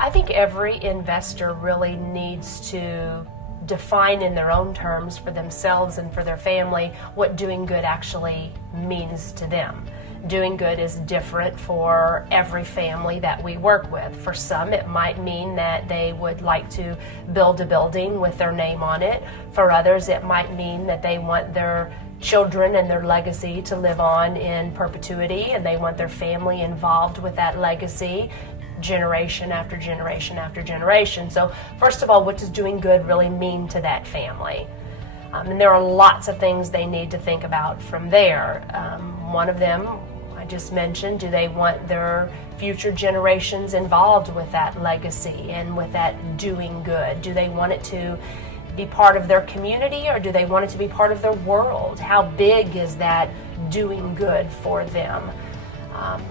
I think every investor really needs to define in their own terms for themselves and for their family what doing good actually means to them. Doing good is different for every family that we work with. For some, it might mean that they would like to build a building with their name on it. For others, it might mean that they want their children and their legacy to live on in perpetuity, and they want their family involved with that legacy generation after generation after generation. So first of all, what does doing good really mean to that family? And there are lots of things they need to think about from there. One of them I just mentioned, do they want their future generations involved with that legacy and with that doing good? Do they want it to be part of their community, or do they want it to be part of their world? How big is that doing good for them?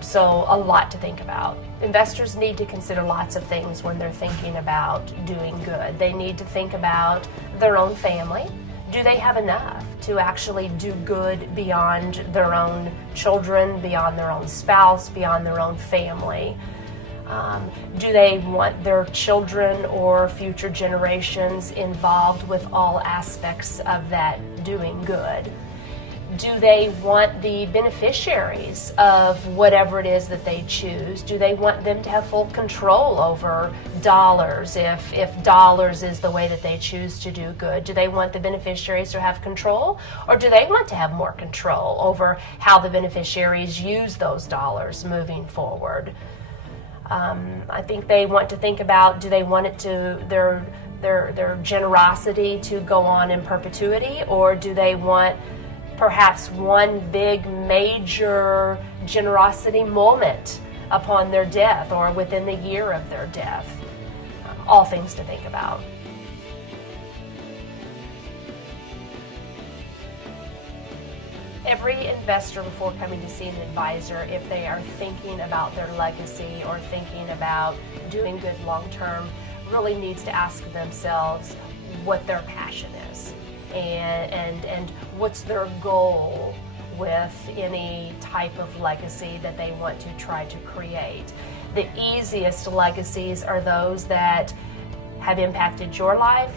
So a lot to think about. Investors need to consider lots of things when they're thinking about doing good. They need to think about their own family. Do they have enough to actually do good beyond their own children, beyond their own spouse, beyond their own family? Do they want their children or future generations involved with all aspects of that doing good? Do they want the beneficiaries of whatever it is that they choose? Do they want them to have full control over dollars if dollars is the way that they choose to do good? Do they want the beneficiaries to have control, or do they want to have more control over how the beneficiaries use those dollars moving forward? I think they want to think about, do they want it to their generosity to go on in perpetuity, or do they want perhaps one big major generosity moment upon their death or within the year of their death? All things to think about. Every investor, before coming to see an advisor, if they are thinking about their legacy or thinking about doing good long term, really needs to ask themselves what their passion is and what's their goal with any type of legacy that they want to try to create. The easiest legacies are those that have impacted your life,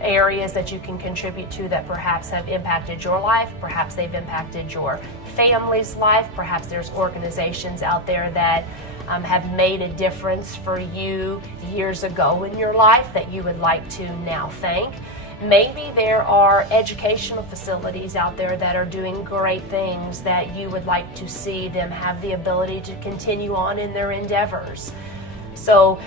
areas that you can contribute to that perhaps have impacted your life, perhaps they've impacted your family's life, perhaps there's organizations out there that have made a difference for you years ago in your life that you would like to now thank. Maybe there are educational facilities out there that are doing great things that you would like to see them have the ability to continue on in their endeavors. So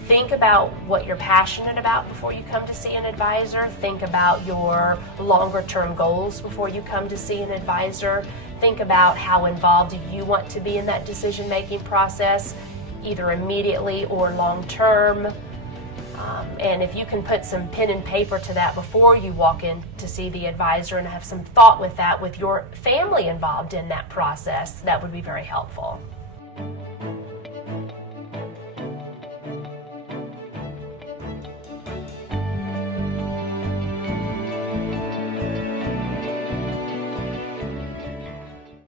think about what you're passionate about before you come to see an advisor. Think about your longer term goals before you come to see an advisor. Think about how involved you want to be in that decision making process, either immediately or long term. And if you can put some pen and paper to that before you walk in to see the advisor and have some thought with that, with your family involved in that process, that would be very helpful.